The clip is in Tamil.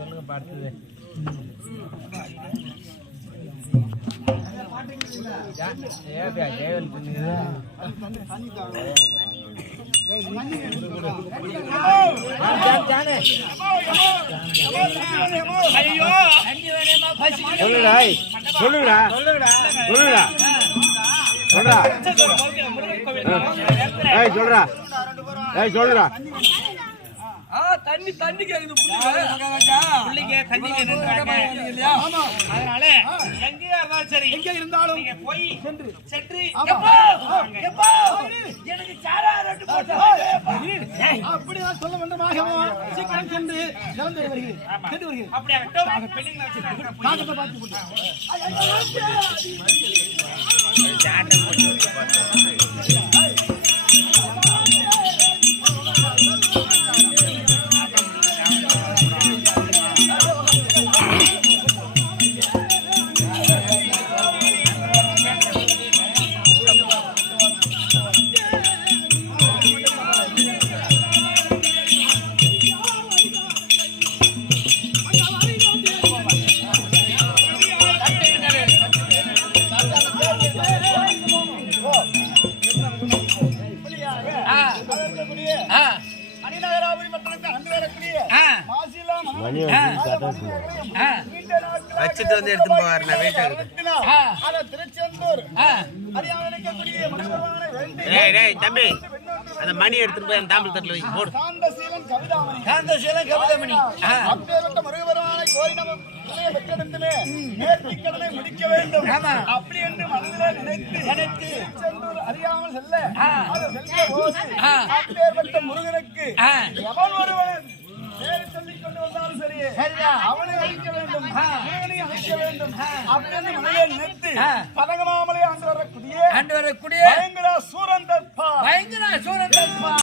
சொல்லுங்க அடுத்தது. சொல்லுடா சொல்லுடா தண்ணி கேக்குது புள்ளிங்க தண்ணி இல்லையா? அதனால எங்கேயா இருந்தாலும் சரி, எங்க இருந்தாலும் நீங்க போய் சென்று எனக்கு சாரா ரெண்டு போட்டு அப்படிதான் சொல்ல வேண்டுமாக சீக்கிரம் சென்று இறந்து வருகிறேன். அப்படி ஆகட்டும். பெண்ணுங்களை வச்சு பார்த்து போட்டு வச்சுட்டு வந்து எடுத்து போவார். நான் தம்பி அந்த மணி எடுத்துட்டு போய் தாம்பல் தட்டுல வைக்க போடு. காந்தசீலன் கவிதாமணி அப்பேற்பட்ட முருகபெருமானை கோரி நம்ம நேர்த்திக்கடனை முடிக்க வேண்டும். அப்படி என்று மனதிலே நினைத்து சென்றூர் அறியாமல் செல்ல அப்பேற்பட்ட முருகனுக்கு எவன் ஒருவன் பேரை சொல்லிக் கொண்டு வந்தாலும் சரி, அவனை அழிக்க வேண்டும், அழிக்க வேண்டும் அப்படின்னு மனதிலே நினைத்து பதங்கமாமலே ஆண்டு வரக்கூடிய பயங்கர சூரன்